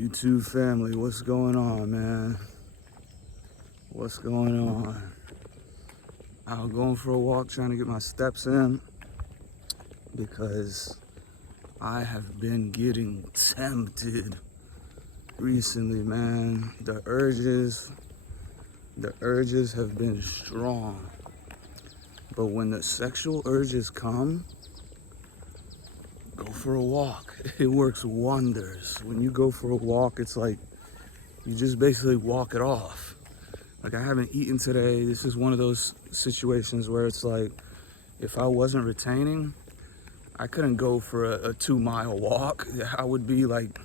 YouTube family, what's going on, man? What's going on? I'm going for a walk, trying to get my steps in because I have been getting tempted recently, man. The urges have been strong. But when the sexual urges come, go for a walk. It works wonders. When you go for a walk, it's like you just basically walk it off. Like, I haven't eaten today. This is one of those situations where it's like, if I wasn't retaining, I couldn't go for a 2-mile walk. I would be like,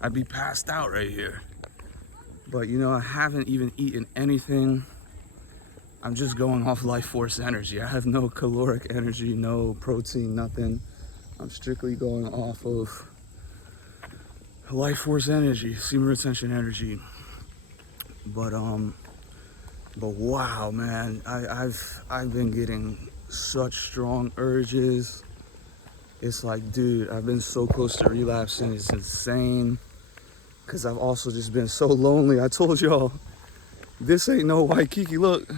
I'd be passed out right here. But you know, I haven't even eaten anything. I'm just going off life force energy. I have no caloric energy, no protein, nothing. I'm strictly going off of life force energy, semen retention energy. But wow, man, I've been getting such strong urges. It's like, dude, I've been so close to relapsing. It's insane. Cause I've also just been so lonely. I told y'all, this ain't no Waikiki. Look,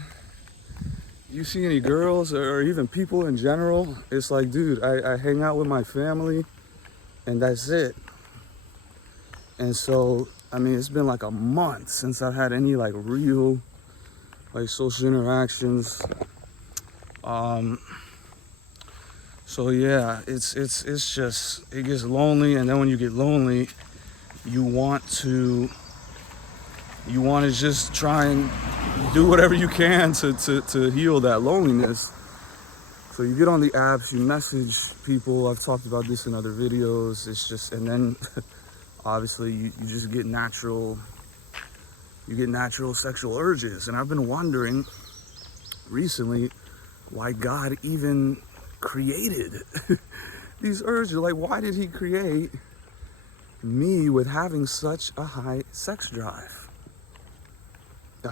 you see any girls or even people in general? It's like, dude, I hang out with my family and that's it. And so, I mean, it's been like a month since I've had any like real like social interactions. So yeah, it's just, it gets lonely. And then when you get lonely, you want to just try and do whatever you can to heal that loneliness. So you get on the apps, you message people. I've talked about this in other videos. It's just, and then obviously you just get natural sexual urges. And I've been wondering recently why God even created these urges. Like, why did he create me with having such a high sex drive?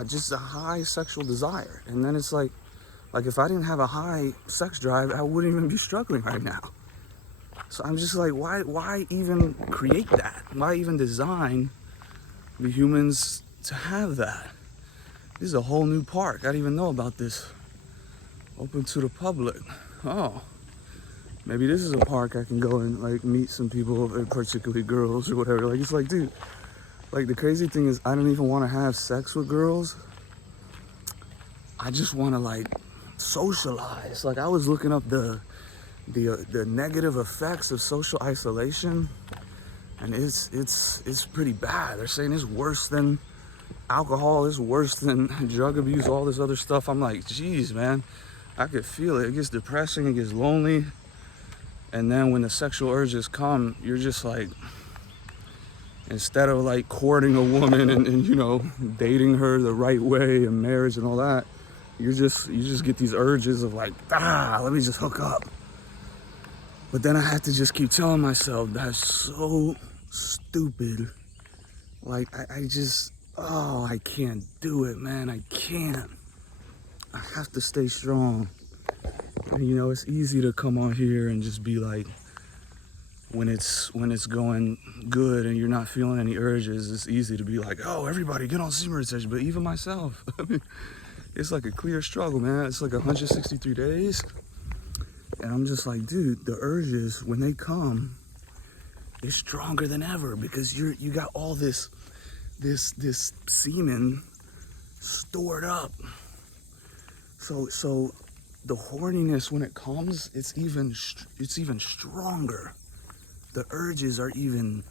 Just a high sexual desire. And then it's like if I didn't have a high sex drive, I wouldn't even be struggling right now. So I'm just like, why even create that? Why even design the humans to have that? This is a whole new park. I didn't even know about this. Open to the public. Oh, maybe this is a park I can go and like meet some people, particularly girls or whatever. Like, it's like, dude, like the crazy thing is I don't even want to have sex with girls. I just want to like socialize. Like, I was looking up the negative effects of social isolation, and it's pretty bad. They're saying it's worse than alcohol, it's worse than drug abuse, all this other stuff. I'm like, geez, man, I could feel it. It gets depressing, it gets lonely. And then when the sexual urges come, you're just like, instead of like courting a woman and you know, dating her the right way and marriage and all that, you just get these urges of like, let me just hook up. But then I have to just keep telling myself, that's so stupid. Like, I can't do it, man. I can't. I have to stay strong. And, you know, it's easy to come on here and just be like, when it's going good and you're not feeling any urges, it's easy to be like, oh, everybody get on semen retention. But even myself, I mean, it's like a clear struggle, man. It's like 163 days. And I'm just like, dude, the urges, when they come, it's stronger than ever because you got all this semen stored up. So the horniness, when it comes, it's even stronger. The urges are even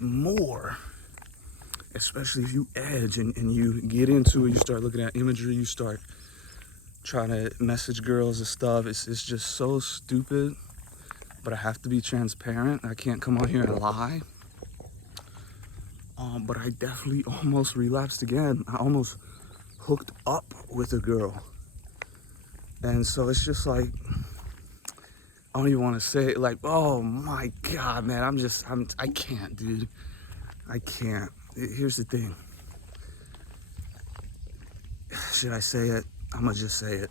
more, especially if you edge and you get into it, you start looking at imagery, you start trying to message girls and stuff. It's just so stupid, but I have to be transparent. I can't come on here and lie. But I definitely almost relapsed again. I almost hooked up with a girl. And so it's just like, I don't even want to say it, like, oh my God, man, I can't, dude. I can't. Here's the thing. Should I say it? I'm gonna just say it.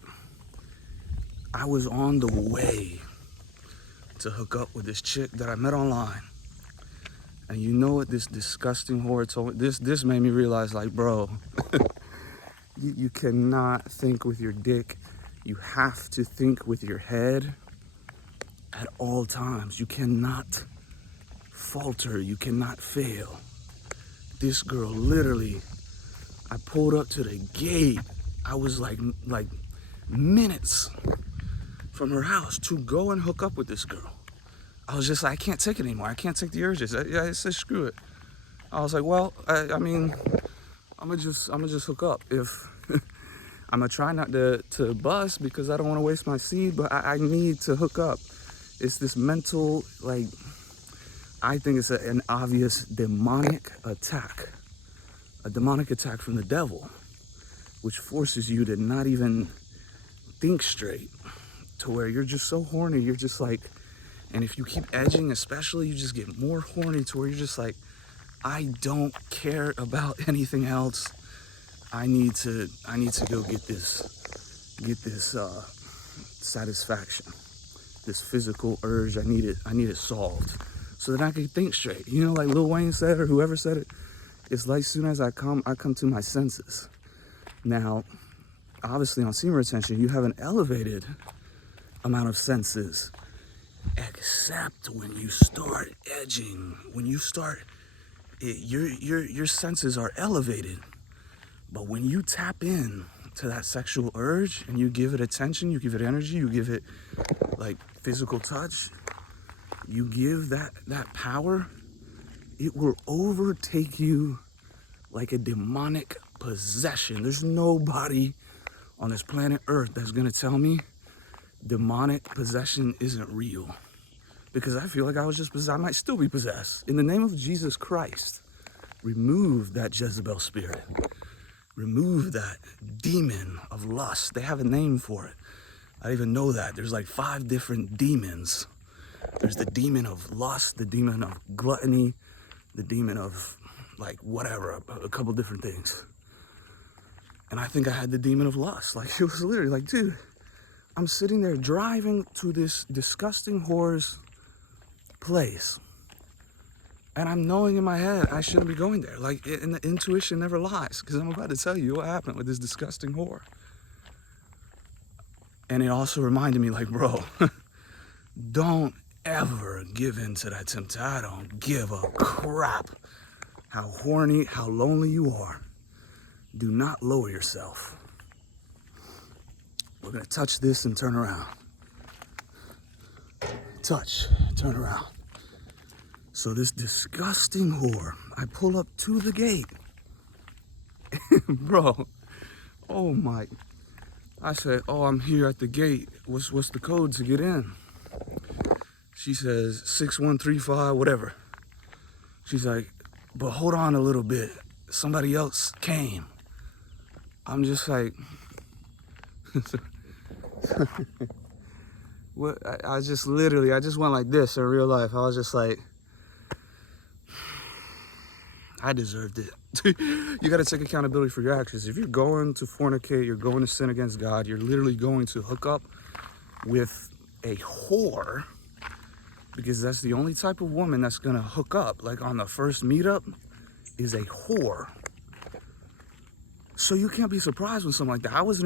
I was on the way to hook up with this chick that I met online. And you know what this disgusting whore told me? This made me realize, like, bro, you cannot think with your dick. You have to think with your head at all times. You cannot falter. You cannot fail. This girl, literally, I pulled up to the gate. I was like minutes from her house to go and hook up with this girl. I was just like, I can't take it anymore. I can't take the urges. I said, screw it. I was like, well, I mean, I'm gonna just hook up. If I'm gonna try not to bust because I don't want to waste my seed, but I need to hook up. It's this mental, like, I think it's an obvious demonic attack. A demonic attack from the devil, which forces you to not even think straight, to where you're just so horny, you're just like, and if you keep edging especially, you just get more horny to where you're just like, I don't care about anything else. I need to go get this satisfaction, this physical urge. I need it solved so that I can think straight. You know, like Lil Wayne said, or whoever said it, it's like soon as I come to my senses. Now, obviously on semen retention, you have an elevated amount of senses, except when you start edging, when you start, your senses are elevated. But when you tap in to that sexual urge and you give it attention, you give it energy, you give it like physical touch, you give that power, it will overtake you like a demonic possession. There's nobody on this planet Earth that's gonna tell me demonic possession isn't real. Because I feel like I was just possessed. I might still be possessed. In the name of Jesus Christ, remove that Jezebel spirit. Remove that demon of lust. They have a name for it. I didn't even know that. There's like 5 different demons. There's the demon of lust, the demon of gluttony, the demon of like whatever, a couple different things. And I think I had the demon of lust. Like, it was literally like, dude, I'm sitting there driving to this disgusting whore's place. And I'm knowing in my head I shouldn't be going there. Like, and the intuition never lies, because I'm about to tell you what happened with this disgusting whore. And it also reminded me, like, bro, don't ever give in to that temptation. I don't give a crap how horny, how lonely you are. Do not lower yourself. We're gonna touch this and turn around. Touch, turn around. So this disgusting whore, I pull up to the gate. Bro, oh my. I said, oh, I'm here at the gate. What's the code to get in? She says 6135, whatever. She's like, but hold on a little bit. Somebody else came. I'm just like, what? I just went like this in real life. I was just like, I deserved it. You got to take accountability for your actions. If you're going to fornicate, you're going to sin against God, you're literally going to hook up with a whore, because that's the only type of woman that's going to hook up, like on the first meetup, is a whore. So you can't be surprised when something like that. I was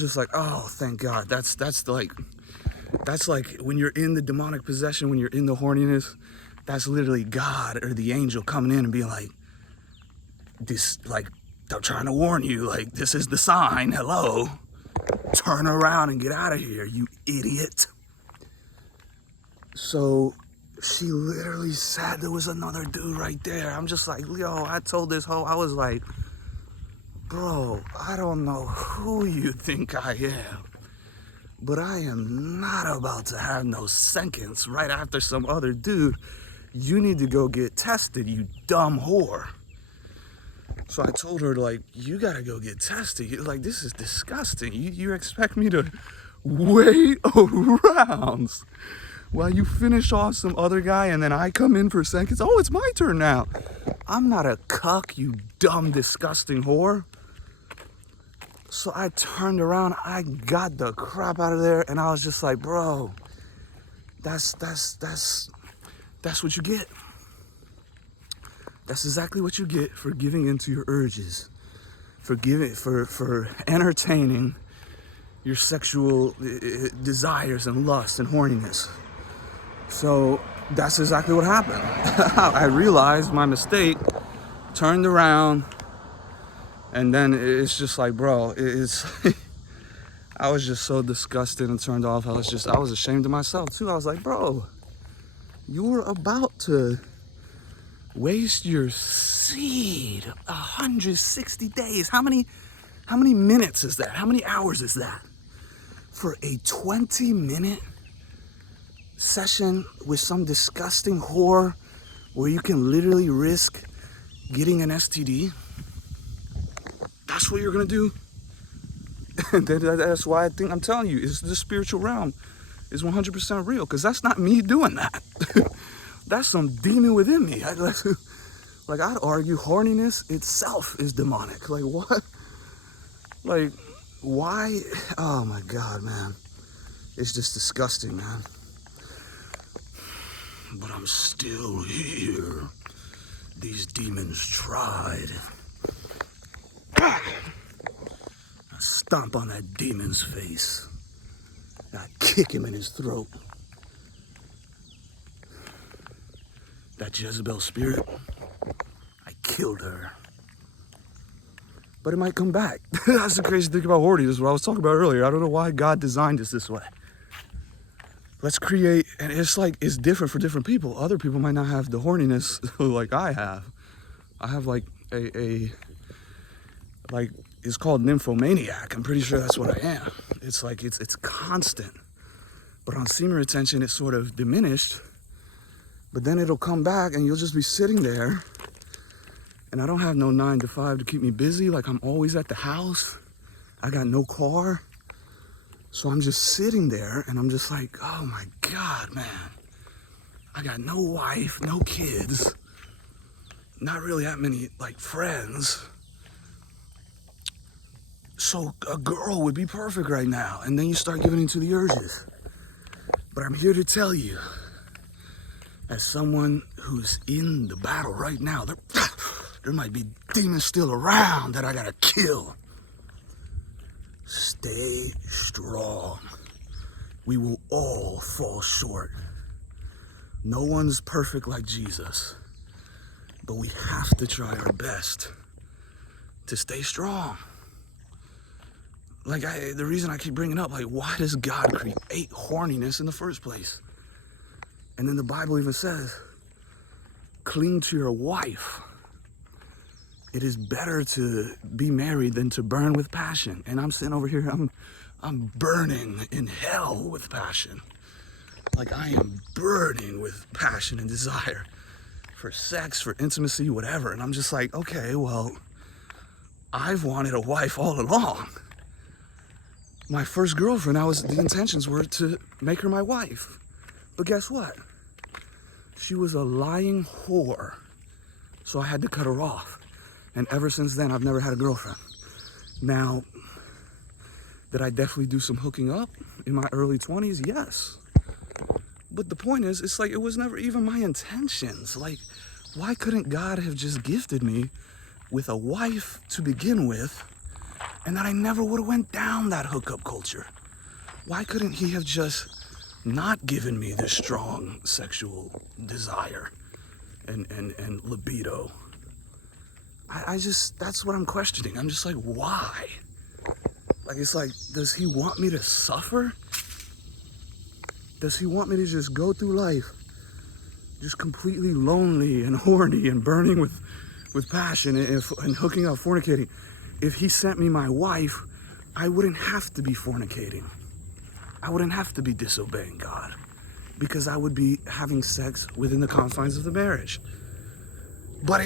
just like, oh, thank God. That's like when you're in the demonic possession, when you're in the horniness, that's literally God or the angel coming in and being like, this, like, they're trying to warn you, like, this is the sign, hello, turn around and get out of here, you idiot. So she literally said there was another dude right there. I'm just like, yo, I told this hoe, I was like, bro, I don't know who you think I am, but I am not about to have no seconds right after some other dude. You need to go get tested, you dumb whore. So I told her, like, you gotta go get tested. Like, this is disgusting. You expect me to wait around while you finish off some other guy and then I come in for seconds? Oh, it's my turn now. I'm not a cuck, you dumb, disgusting whore. So I turned around, I got the crap out of there, and I was just like, bro, that's That's what you get. That's exactly what you get for giving into your urges, for entertaining your sexual desires and lust and horniness. So that's exactly what happened. I realized my mistake, turned around, and then it's just like, bro, it's I was just so disgusted and turned off. I was ashamed of myself too. I was like, bro, you were about to waste your seed 160 days. How many minutes is that? How many hours is that? For a 20-minute session with some disgusting whore where you can literally risk getting an STD? That's what you're gonna do? That's why I'm telling you, it's the spiritual realm is 100% real, because that's not me doing that. That's some demon within me. Like, I'd argue horniness itself is demonic. Like, what? Like, why? Oh my God, man. It's just disgusting, man. But I'm still here. These demons tried. I stomp on that demon's face. I kick him in his throat. That Jezebel spirit, I killed her. But it might come back. That's the crazy thing about horniness, what I was talking about earlier. I don't know why God designed us this way. Let's create, and it's like, it's different for different people. Other people might not have the horniness like I have. I have like like, it's called nymphomaniac. I'm pretty sure that's what I am. It's like, it's constant. But on semen retention, it's sort of diminished. But then it'll come back and you'll just be sitting there. And I don't have no 9 to 5 to keep me busy. Like, I'm always at the house. I got no car. So I'm just sitting there and I'm just like, oh my God, man. I got no wife, no kids. Not really that many, like, friends. So a girl would be perfect right now. And then you start giving into the urges. But I'm here to tell you, as someone who's in the battle right now, there might be demons still around that I gotta kill. Stay strong. We will all fall short. No one's perfect like Jesus, but we have to try our best to stay strong. Like, the reason I keep bringing up, like, why does God create horniness in the first place? And then the Bible even says, cling to your wife. It is better to be married than to burn with passion. And I'm sitting over here, I'm burning in hell with passion. Like, I am burning with passion and desire for sex, for intimacy, whatever. And I'm just like, okay, well, I've wanted a wife all along. My first girlfriend, the intentions were to make her my wife. But guess what? She was a lying whore. So I had to cut her off. And ever since then, I've never had a girlfriend. Now, did I definitely do some hooking up in my early 20s? Yes. But the point is, it's like, it was never even my intentions. Like, why couldn't God have just gifted me with a wife to begin with, and that I never would have went down that hookup culture? Why couldn't he have just not given me this strong sexual desire and libido? I just, that's what I'm questioning. I'm just like, why? Like, it's like, does he want me to suffer? Does he want me to just go through life just completely lonely and horny and burning with passion and hooking up, fornicating? If he sent me my wife, I wouldn't have to be fornicating. I wouldn't have to be disobeying God, because I would be having sex within the confines of the marriage. But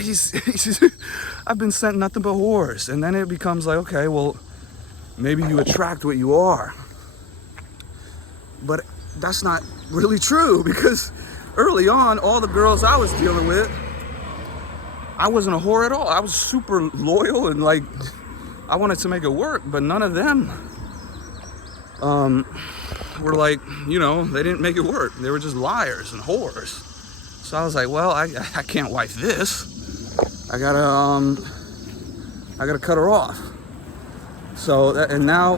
I've been sent nothing but whores. And then it becomes like, okay, well, maybe you attract what you are. But that's not really true, because early on, all the girls I was dealing with, I wasn't a whore at all. I was super loyal and, like, I wanted to make it work, but none of them were like, you know, they didn't make it work. They were just liars and whores. So I was like, well, I can't wife this. I gotta cut her off. So and now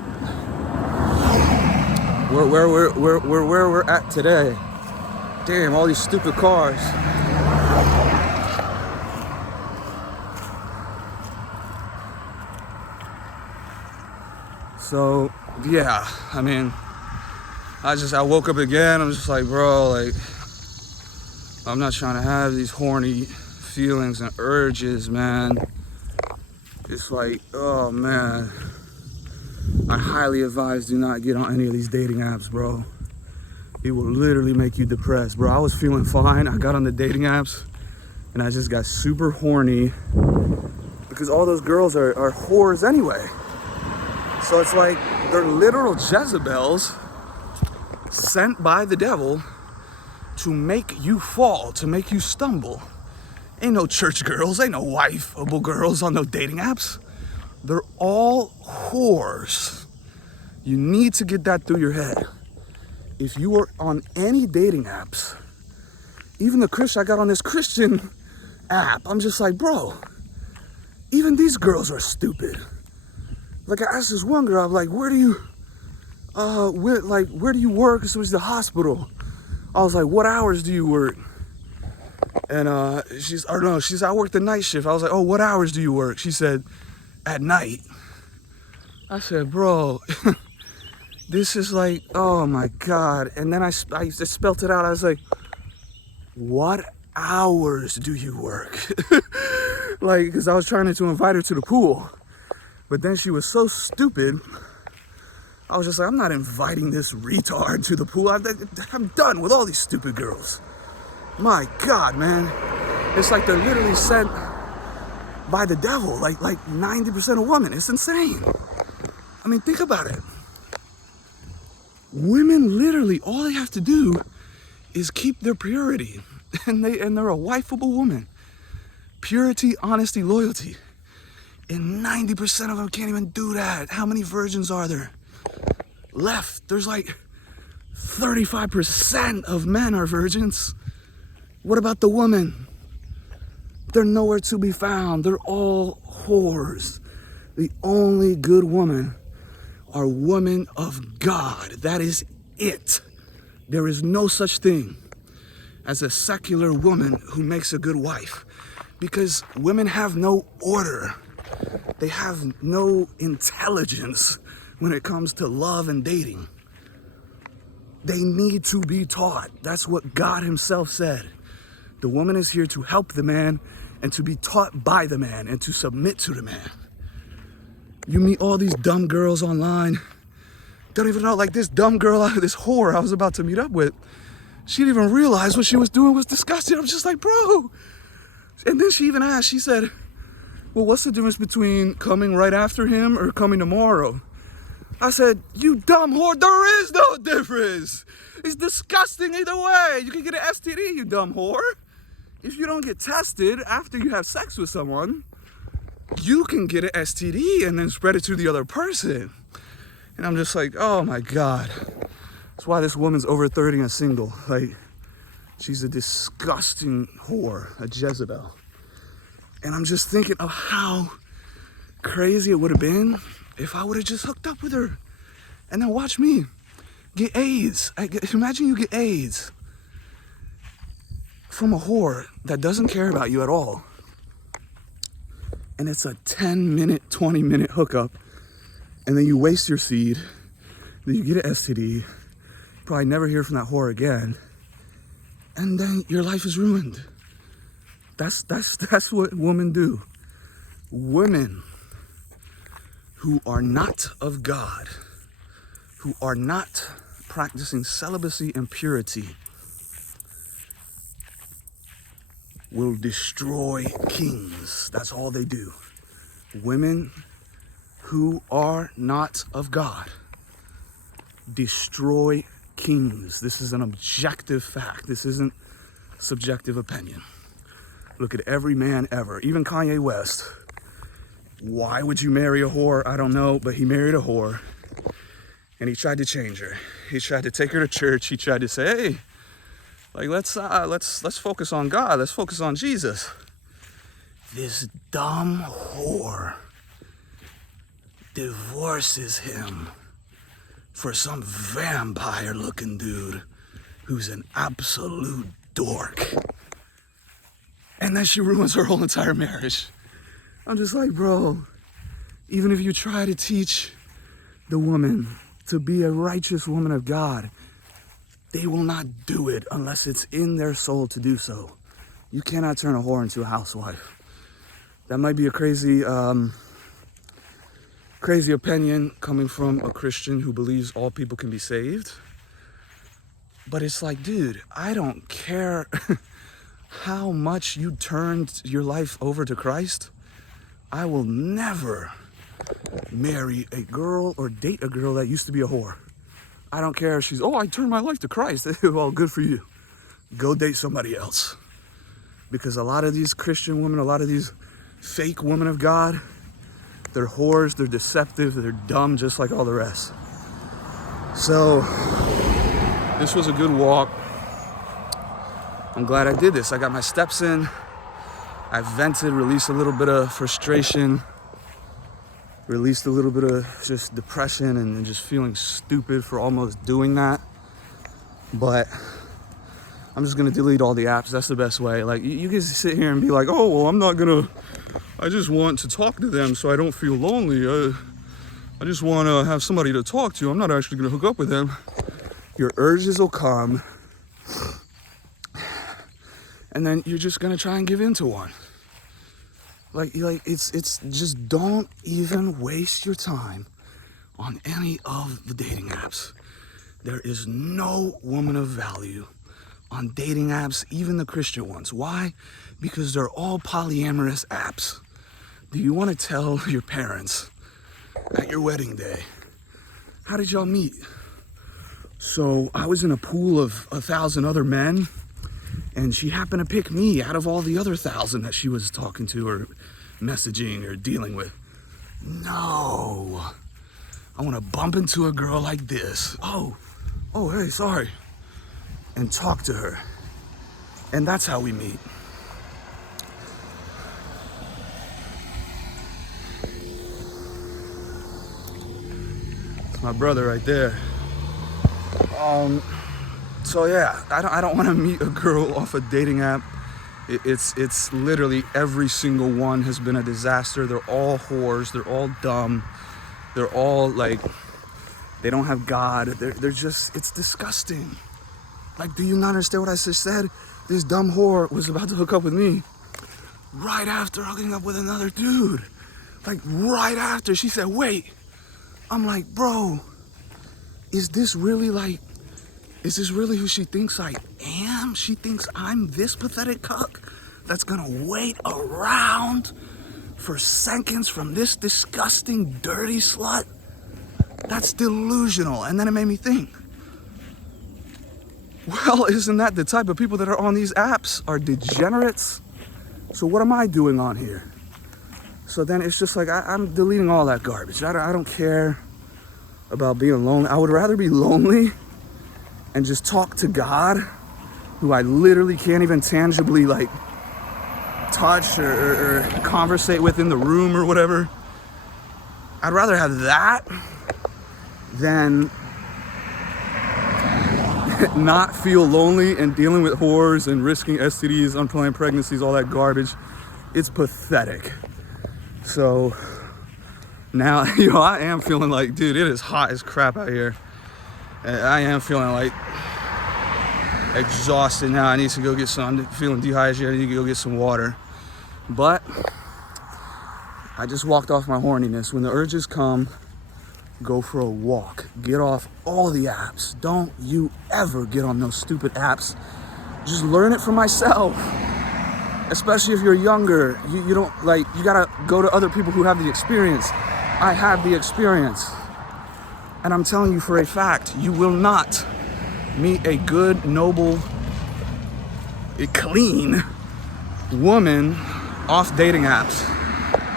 we're where we're at today. Damn, all these stupid cars. So yeah, I mean, I woke up again. I'm just like, bro, like, I'm not trying to have these horny feelings and urges, man. It's like, oh man, I highly advise do not get on any of these dating apps, bro. It will literally make you depressed, bro. I was feeling fine. I got on the dating apps and I just got super horny because all those girls are whores anyway. So it's like they're literal Jezebels sent by the devil to make you fall, to make you stumble. Ain't no church girls, ain't no wifeable girls on no dating apps. They're all whores. You need to get that through your head. If you are on any dating apps, even the Christian, I got on this Christian app, I'm just like, bro, even these girls are stupid. Like, I asked this one girl, I'm like, where do you work? So it was the hospital. I was like, what hours do you work? And she's, I work the night shift. I was like, oh, what hours do you work? She said, at night. I said, bro, this is like, oh my God. And then I spelt it out. I was like, what hours do you work? Like, because I was trying to invite her to the pool. But then she was so stupid. I was just like, I'm not inviting this retard to the pool. I'm done with all these stupid girls. My God, man. It's like they're literally sent by the devil, like 90% of women. It's insane. I mean, think about it. Women literally, all they have to do is keep their purity. And they're a wifeable woman. Purity, honesty, loyalty. And 90% of them can't even do that. How many virgins are there left? There's like 35% of men are virgins. What about the women? They're nowhere to be found. They're all whores. The only good women are women of God. That is it. There is no such thing as a secular woman who makes a good wife, because women have no order. They have no intelligence when it comes to love and dating. They need to be taught. That's what God himself said. The woman is here to help the man and to be taught by the man and to submit to the man. You meet all these dumb girls online. Don't even know, like this dumb girl, this whore I was about to meet up with. She didn't even realize what she was doing was disgusting. I'm just like, bro. And then she even asked, she said, well, what's the difference between coming right after him or coming tomorrow? I said, you dumb whore, there is no difference. It's disgusting either way. You can get an STD, you dumb whore. If you don't get tested after you have sex with someone, you can get an STD and then spread it to the other person. And I'm just like, oh my God. That's why this woman's over 30 and single. Like, she's a disgusting whore, a Jezebel. And I'm just thinking of how crazy it would have been if I would have just hooked up with her. And then watch me get AIDS. Imagine you get AIDS from a whore that doesn't care about you at all. And it's a 10-minute, 20-minute hookup. And then you waste your seed. Then you get an STD. Probably never hear from that whore again. And then your life is ruined. That's what women do. Women who are not of God, who are not practicing celibacy and purity, will destroy kings. That's all they do. Women who are not of God destroy kings. This is an objective fact. This isn't subjective opinion. Look at every man ever, even Kanye West. Why would you marry a whore? I don't know, but he married a whore and he tried to change her. He tried to take her to church. He tried to say, hey, Like, let's focus on God. Let's focus on Jesus. This dumb whore divorces him for some vampire-looking dude who's an absolute dork. And then she ruins her whole entire marriage. I'm just like, bro, even if you try to teach the woman to be a righteous woman of God, they will not do it unless it's in their soul to do so. You cannot turn a whore into a housewife. That might be a crazy opinion coming from a Christian who believes all people can be saved. But it's like, dude, I don't care how much you turned your life over to Christ. I will never marry a girl or date a girl that used to be a whore. I don't care if she's, oh, I turned my life to Christ. Well, good for you. Go date somebody else. Because a lot of these Christian women, a lot of these fake women of God, they're whores, they're deceptive, they're dumb, just like all the rest. So, this was a good walk. I'm glad I did this. I got my steps in. I vented, released a little bit of frustration, released a little bit of just depression and just feeling stupid for almost doing that. But I'm just gonna delete all the apps. That's the best way. Like, you can sit here and be like, oh, well, I just want to talk to them so I don't feel lonely. I just want to have somebody to talk to. I'm not actually gonna hook up with them. Your urges will come, and then you're just gonna try and give in to one. Like it's just, don't even waste your time on any of the dating apps. There is no woman of value on dating apps, even the Christian ones. Why? Because they're all polyamorous apps. Do you want to tell your parents at your wedding day, how did y'all meet? So I was in a pool of 1,000 other men, and she happened to pick me out of all the other 1,000 that she was talking to or messaging or dealing with. No. I want to bump into a girl like this. Oh, hey, sorry. And talk to her. And that's how we meet. It's my brother right there. So yeah, I don't want to meet a girl off a dating app. It's literally every single one has been a disaster. They're all whores. They're all dumb. They're all like, they don't have God. They're just, it's disgusting. Like, do you not understand what I just said? This dumb whore was about to hook up with me right after hooking up with another dude. Like, right after. She said, wait. I'm like, bro, is this really who she thinks I am? She thinks I'm this pathetic cuck that's gonna wait around for seconds from this disgusting, dirty slut? That's delusional. And then it made me think, well, isn't that the type of people that are on these apps are degenerates? So what am I doing on here? So then it's just like, I'm deleting all that garbage. I don't care about being lonely. I would rather be lonely and just talk to God, who I literally can't even tangibly like touch or conversate with in the room or whatever. I'd rather have that than not feel lonely and dealing with whores and risking STDs, unplanned pregnancies, all that garbage. It's pathetic. So now, I am feeling like, dude, it is hot as crap out here. And I am feeling like exhausted now. I need to go get some, I'm feeling dehydrated. I need to go get some water. But I just walked off my horniness. When the urges come, go for a walk. Get off all the apps. Don't you ever get on those stupid apps. Just learn it for myself. Especially if you're younger. You don't, like, you gotta go to other people who have the experience. I have the experience. And I'm telling you for a fact, you will not meet a good, noble, clean woman off dating apps.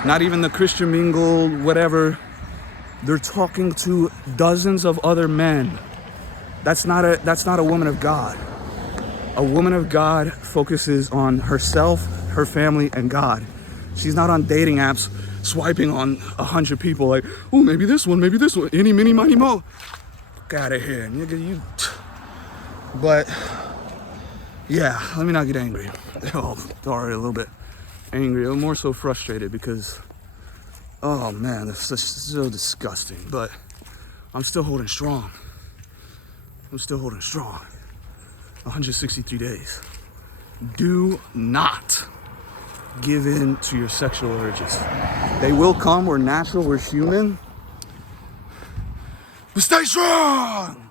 Not even the Christian Mingle, whatever. They're talking to dozens of other men. That's not a woman of God. A woman of God focuses on herself, her family, and God. She's not on dating apps swiping on 100 people like, oh, maybe this one, any, mini, money, mo. Fuck out of here, nigga, you. But, yeah, let me not get angry. Oh, already a little bit angry, a little more so frustrated because, oh man, that's just so disgusting. But I'm still holding strong. 163 days. Do not give in to your sexual urges. They will come. We're natural. We're human. But stay strong.